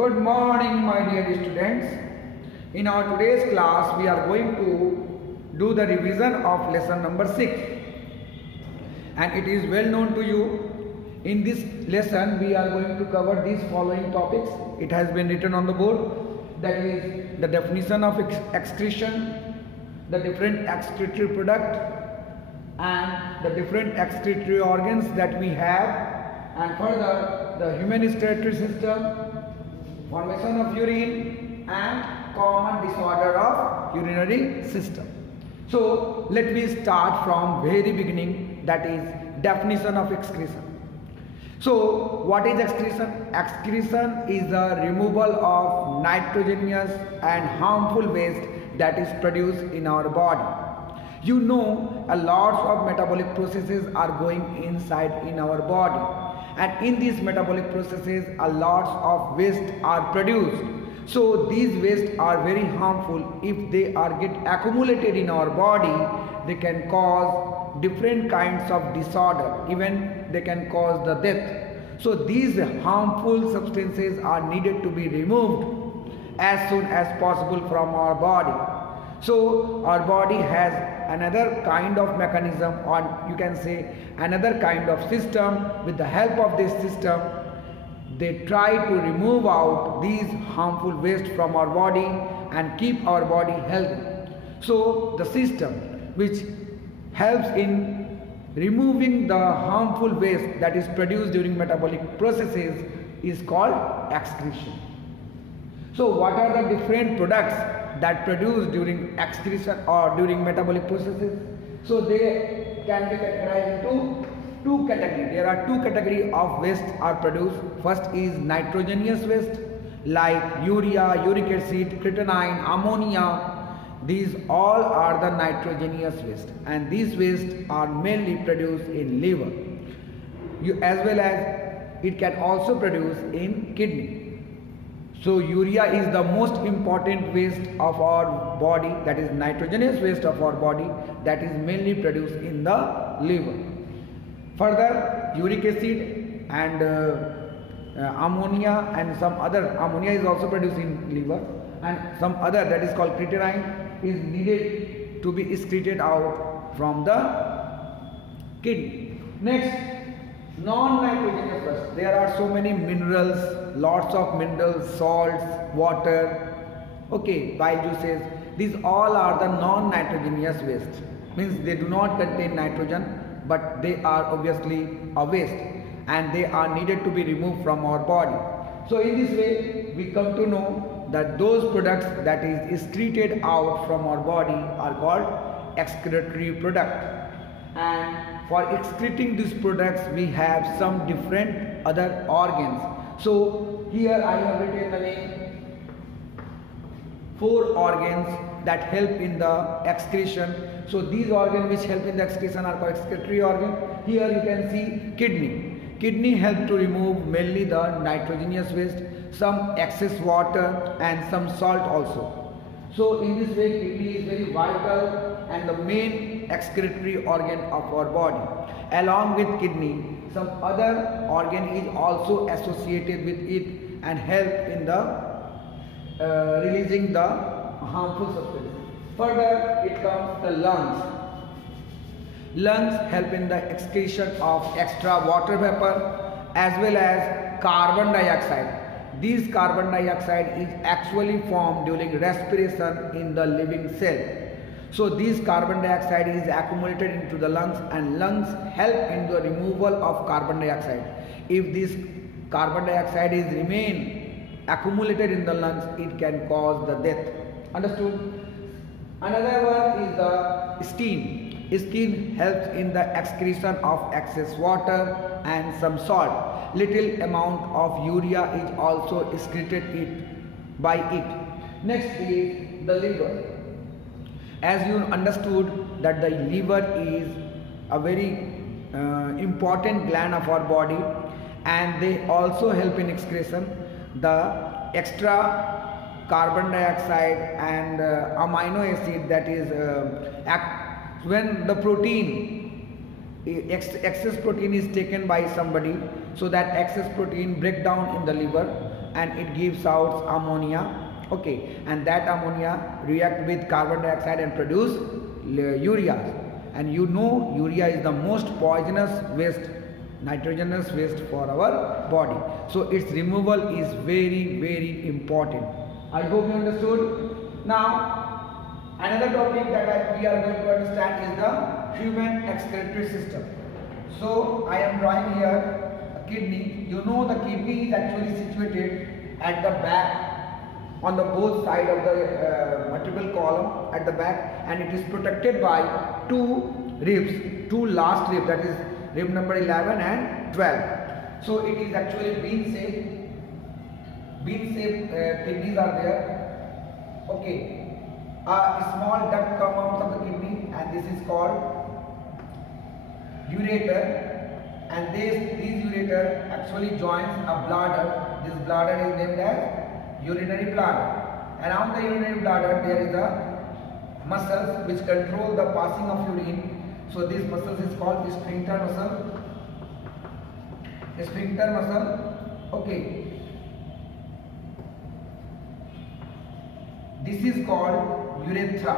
Good morning, my dear students. In our today's class, we are going to do the revision of lesson number 6. And it is well known to you. In this lesson, we are going to cover these following topics. It has been written on the board. That is the definition of excretion, the different excretory product, and the different excretory organs that we have, and further the human excretory system, formation of urine, and common disorder of urinary system. So let me start from very beginning, that is definition of excretion. So what is excretion? Excretion is the removal of nitrogenous and harmful waste that is produced in our body. You know, a lot of metabolic processes are going inside in our body, and in these metabolic processes a lot of waste are produced. So these waste are very harmful. If they are get accumulated in our body, they can cause different kinds of disorder, even they can cause the death. So these harmful substances are needed to be removed as soon as possible from our body. So our body has another kind of mechanism, or you can say another kind of system. With the help of this system, they try to remove out these harmful waste from our body and keep our body healthy. So the system which helps in removing the harmful waste that is produced during metabolic processes is called excretion. So what are the different products that produce during excretion or during metabolic processes? So they can be categorized into two categories. There are two categories of waste are produced. First is nitrogenous waste like urea, uric acid, creatinine, ammonia. These all are the nitrogenous waste, and these waste are mainly produced in liver. As well as it can also produce in kidney. So urea is the most important waste of our body, that is nitrogenous waste of our body, that is mainly produced in the liver. Further, uric acid and ammonia and some other, ammonia is also produced in liver, and some other, that is called creatinine, is needed to be excreted out from the kidney. Next, non-nitrogenous waste. There are so many minerals, lots of minerals, salts, water, bile juices. These all are the non-nitrogenous waste. Means they do not contain nitrogen, but they are obviously a waste, and they are needed to be removed from our body. So in this way, we come to know that those products that is excreted out from our body are called excretory product. And for excreting these products, we have some different other organs. So here I have written the name 4 organs that help in the excretion. So these organs which help in the excretion are called excretory organ. Here you can see kidney. Kidney help to remove mainly the nitrogenous waste, some excess water, and some salt also. So in this way, kidney is very vital and the main excretory organ of our body. Along with kidney, some other organ is also associated with it and help in the releasing the harmful substances. Further, it comes the lungs. Lungs help in the excretion of extra water vapor as well as carbon dioxide. This carbon dioxide is actually formed during respiration in the living cell. So this carbon dioxide is accumulated into the lungs, and lungs help in the removal of carbon dioxide. If this carbon dioxide is remain accumulated in the lungs, it can cause the death. Understood? Another one is the skin. Skin helps in the excretion of excess water and some salt. Little amount of urea is also excreted by it. Next is the liver. As you understood that the liver is a very important gland of our body, and they also help in excretion. The extra carbon dioxide and amino acid, that is when the protein, excess protein is taken by somebody, so that excess protein break down in the liver, and it gives out ammonia. Okay, and that ammonia react with carbon dioxide and produce urea. And you know urea is the most poisonous waste, nitrogenous waste for our body. So its removal is very important. I hope you understood. Now another topic that we are going to understand is the human excretory system. So I am drawing here a kidney. You know the kidney is actually situated at the back, on the both side of the vertebral column at the back, and it is protected by two ribs, two last ribs, that is rib number 11 and 12. So it is actually bean shaped kidneys are there. Okay, a small duct come out of the kidney, and this is called ureter, and these ureter actually joins a bladder. This bladder is named as urinary bladder. Around the urinary bladder there is a muscles which control the passing of urine. So this muscle is called sphincter muscle. Sphincter muscle. Okay. This is called urethra.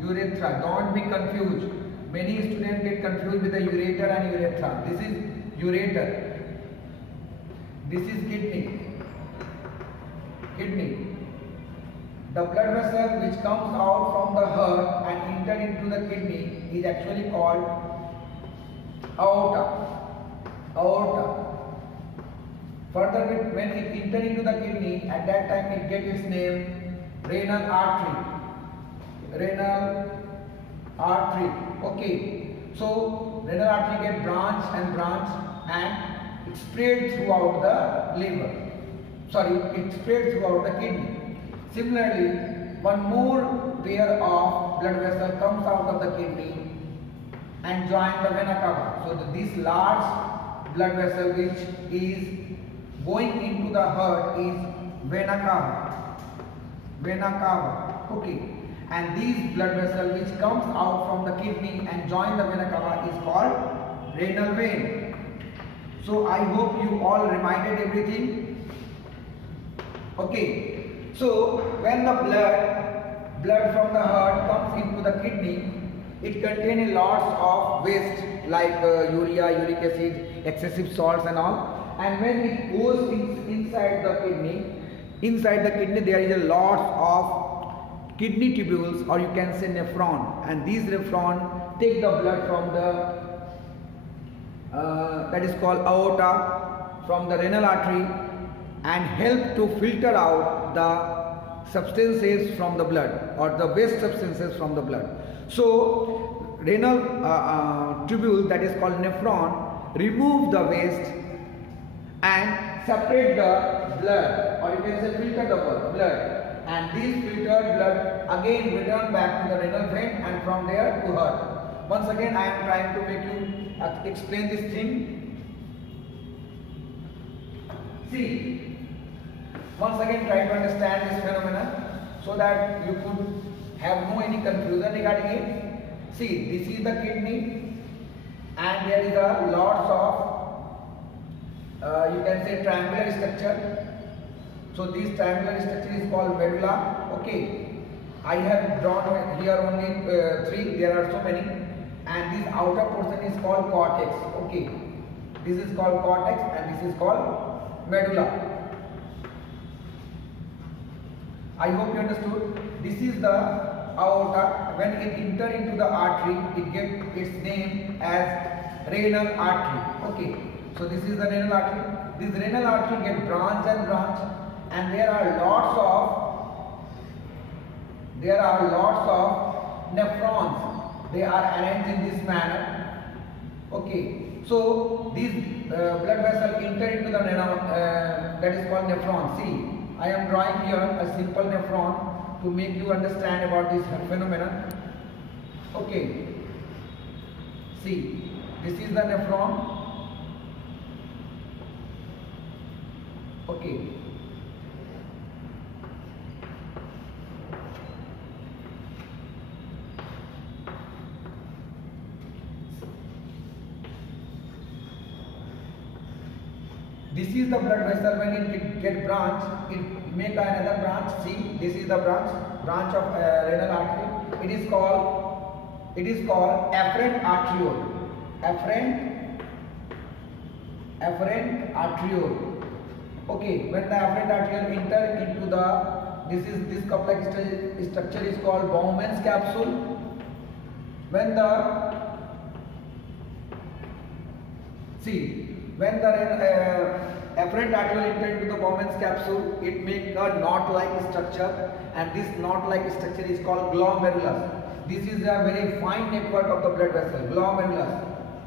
Urethra. Don't be confused. Many students get confused with the ureter and urethra. This is ureter. This is kidney. The blood vessel which comes out from the heart and enter into the kidney is actually called aorta. Further, when it enter into the kidney, at that time it gets its name renal artery. Okay, so renal artery get branch and it spread throughout the liver. It spreads throughout the kidney. Similarly, one more pair of blood vessel comes out of the kidney and join the vena cava. So this large blood vessel which is going into the heart is vena cava. Okay, and these blood vessel which comes out from the kidney and join the vena cava is called renal vein. So I hope you all reminded everything. Okay, so when the blood from the heart comes into the kidney, it contains lots of waste like urea, uric acid, excessive salts and all. And when it goes inside the kidney there is a lot of kidney tubules, or you can say nephron, and these nephron take the blood from the that is called aorta, from the renal artery, and help to filter out the substances from the blood, or the waste substances from the blood. So renal tubule, that is called nephron, remove the waste and separate the blood, or you can say filter the blood, and these filtered blood again return back to the renal vein and from there to heart. Once again I am trying to make you explain this thing. See, once again try to understand this phenomenon so that you could have no any confusion regarding it. See, this is the kidney, and there is a lots of you can say triangular structure. So this triangular structure is called medulla. Okay, I have drawn here only 3. There are so many, and this outer portion is called cortex. Okay, this is called cortex and this is called medulla. I hope you understood. This is the aorta. When it enter into the artery, it gets its name as renal artery. Okay, so this is the renal artery. This renal artery gets branch, and there are lots of nephrons. They are arranged in this manner. Okay, so these blood vessels enter into the that is called nephron. See, I am drawing here a simple nephron to make you understand about this phenomenon. Okay, see, this is the nephron. Okay, This is the blood vessel. When it get branch, it make another branch. See, this is the branch of renal artery. It is called afferent arteriole. Afferent arteriole. Okay, when the afferent arteriole enter into this complex structure is called Bowman's capsule. When the afferent arteriole enter into the Bowman's capsule, it make a knot-like structure, and this knot-like structure is called glomerulus. This is a very fine network of the blood vessel, glomerulus.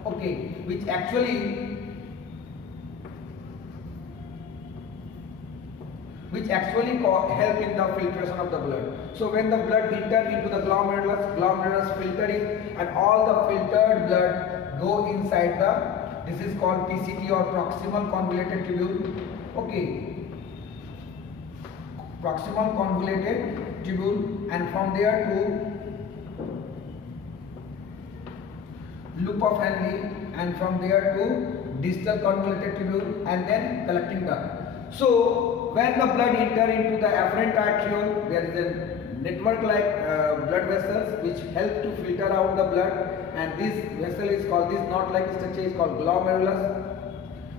Okay, which actually help in the filtration of the blood. So when the blood enter into the glomerulus filter it, and all the filtered blood go inside this is called PCT or proximal convoluted tubule. Okay, proximal convoluted tubule, and from there to loop of Henle, and from there to distal convoluted tubule, and then collecting duct. So when the blood enter into the afferent arteriole, there is a network like blood vessels which help to filter out the blood, and this vessel is called, this knot-like structure is called glomerulus.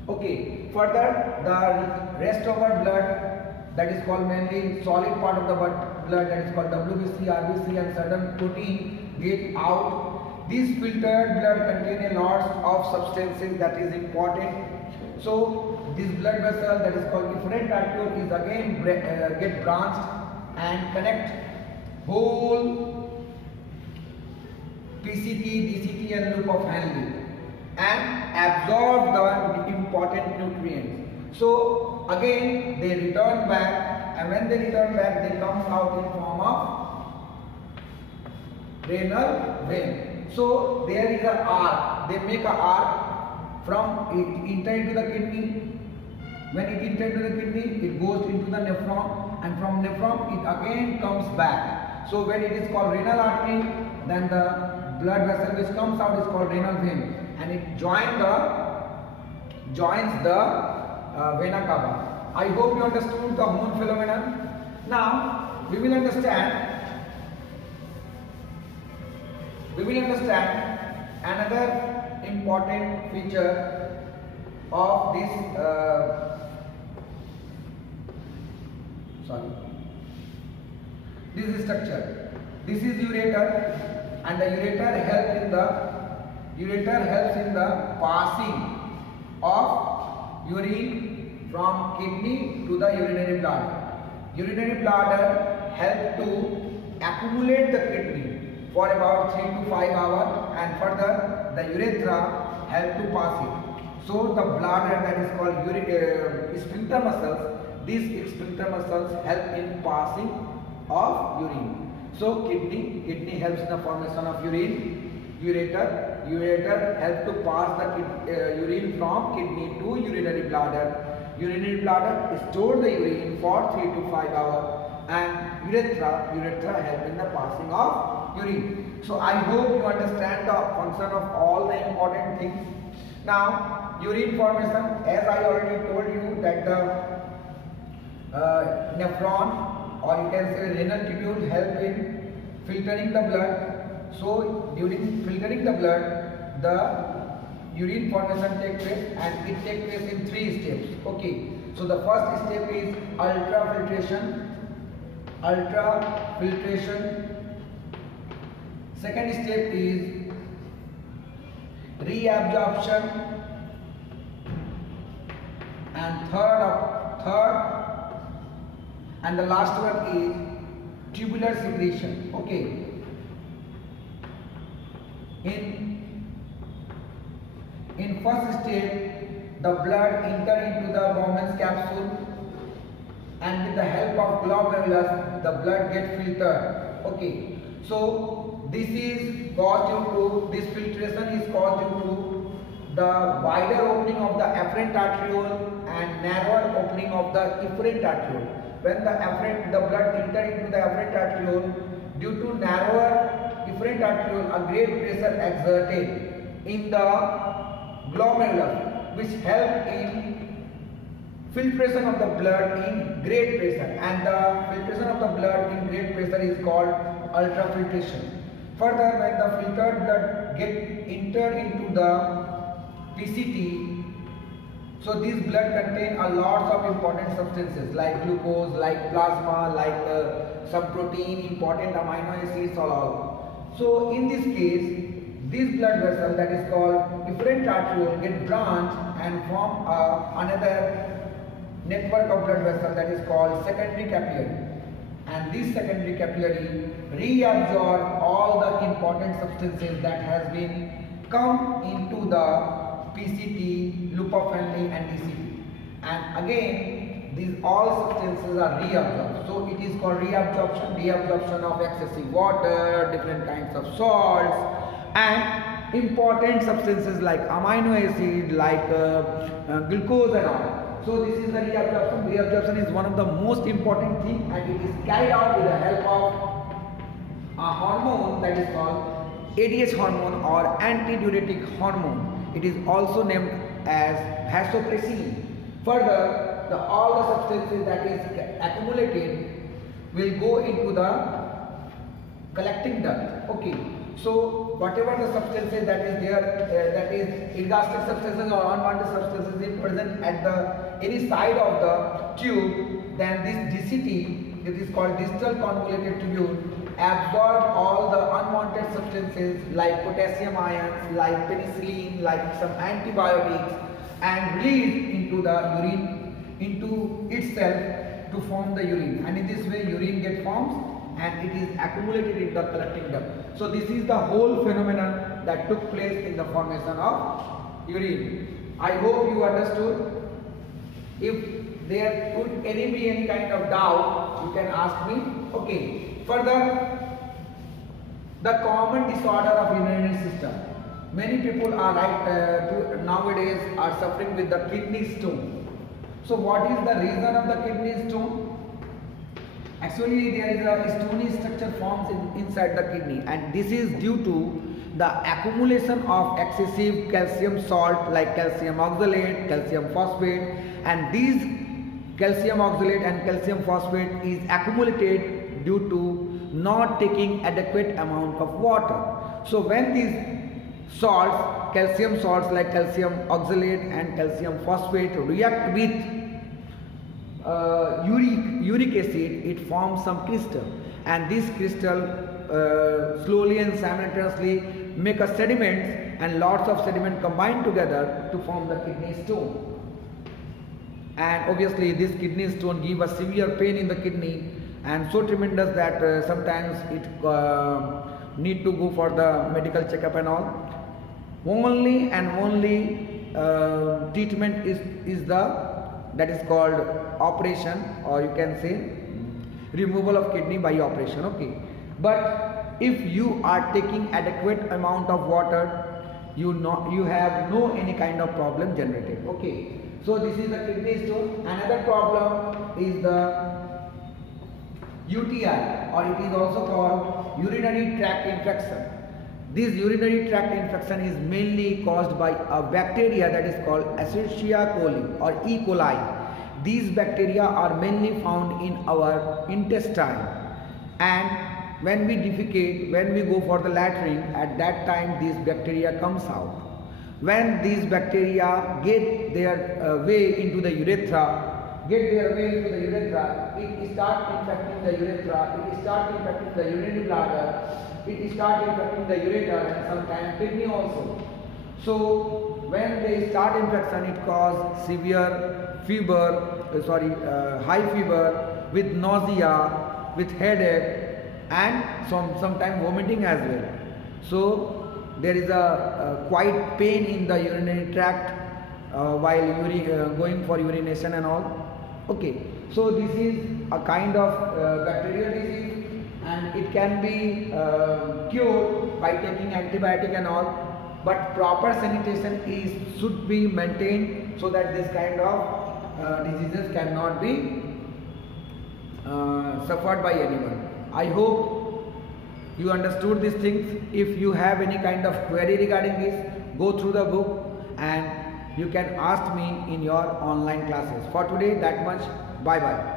Okay, further the rest of our blood, that is called mainly solid part of the blood, that is called WBC, RBC, and certain protein get out. This filtered blood contain a lot of substances that is important. So this blood vessel, that is called efferent arteriole, is again get branched and connect whole PCT, DCT, and loop of Henle, and absorb the important nutrients. So again they return back, and when they return back, they come out in form of renal vein. So there is an arc. They make an arc from it enter into the kidney. When it enter into the kidney, it goes into the nephron, and from nephron it again comes back. So when it is called renal artery, then the blood vessel which comes out is called renal vein, and it joins the vena cava. I hope you understood the hormone phenomenon. Now we will understand another important feature of this this structure. This is ureter, and the ureter helps in the passing of urine from kidney to the urinary bladder. Urinary bladder help to accumulate the kidney for about 3 to 5 hours, and further the urethra help to pass it. So the bladder, that is called sphincter muscles, these sphincter muscles help in passing of urine. So kidney helps in the formation of urine. Ureter helps to pass the urine from kidney to urinary bladder. Urinary bladder stores the urine for 3 to 5 hours, and urethra help in the passing of urine. So I hope you understand the function of all the important things. Now urine formation, as I already told you, that the nephron, or you can say renal tubule, help in filtering the blood. So during filtering the blood, the urine formation takes place, and it takes place in 3 steps. Okay, so the first step is ultrafiltration. Second step is reabsorption, and third and the last one is tubular secretion. Okay, in first step, the blood enter into the Bowman's capsule, and with the help of glomerulus, the blood gets filtered. Okay, so this filtration is caused due to the wider opening of the afferent arteriole and narrower opening of the efferent arteriole. When the blood enter into the afferent arteriole, due to narrower efferent arteriole, a great pressure exerted in the glomerulus, which help in filtration of the blood in great pressure, and the filtration of the blood in great pressure is called ultrafiltration. Further, when the filtered blood get entered into the PCT, so this blood contain a lot of important substances like glucose, like plasma, like some protein, important amino acids, all. So in this case, this blood vessel that is called efferent arteriole get branched and form another network of blood vessel that is called secondary capillary, and this secondary capillary reabsorb all the important substances that has been come into the PCT, leukophilin and DCT, and again these all substances are reabsorbed. So it is called reabsorption of excessive water, different kinds of salts, and important substances like amino acid, like glucose and all. So this is the reabsorption. Reabsorption is one of the most important thing, and it is carried out with the help of a hormone that is called ADH hormone or antidiuretic hormone. It is also named as vasopressin. Further, all the substances that is accumulated will go into the collecting duct. Okay. So whatever the substances that is there, that is ergastic substances or unwanted substances is present at any side of the tube, then this DCT, it is called distal convoluted tubule, absorb all the unwanted substances like potassium ions, like penicillin, like some antibiotics, and release into the urine, into itself to form the urine, and in this way urine get formed and it is accumulated in the collecting duct. So this is the whole phenomenon that took place in the formation of urine. I hope you understood. If there could be any kind of doubt, you can ask me. Okay. Further, the common disorder of urinary system. Many people are nowadays are suffering with the kidney stone. So what is the reason of the kidney stone? Actually, there is a stony structure forms inside the kidney, and this is due to the accumulation of excessive calcium salt like calcium oxalate, calcium phosphate, and these calcium oxalate and calcium phosphate is accumulated due to not taking adequate amount of water. So when these salts, calcium salts like calcium oxalate and calcium phosphate react with uric acid, it forms some crystal, and this crystal slowly and simultaneously make a sediment, and lots of sediment combine together to form the kidney stone. And obviously this kidney stone give a severe pain in the kidney, and so tremendous that sometimes it need to go for the medical checkup and all. Only and only treatment is that is called operation, or you can say removal of kidney by operation. Okay, but if you are taking adequate amount of water, you have no any kind of problem generated. Okay, so this is the kidney stone. Another problem is the UTI, or it is also called urinary tract infection. This urinary tract infection is mainly caused by a bacteria that is called Escherichia coli or E. coli. These bacteria are mainly found in our intestine, and when we defecate, when we go for the latrine, at that time these bacteria comes out. When these bacteria get their way into the urethra, it starts infecting the urethra, it starts infecting the urinary bladder, it starts infecting the ureter, and sometimes kidney also. So when they start infection, it causes severe fever, high fever with nausea, with headache, and sometimes vomiting as well. So there is a quite pain in the urinary tract while going for urination and all. Okay, so this is a kind of bacterial disease, and it can be cured by taking antibiotic and all, but proper sanitation should be maintained so that this kind of diseases cannot be suffered by anyone. I hope you understood these things. If you have any kind of query regarding this, go through the book and you can ask me in your online classes. For today, that much. Bye bye.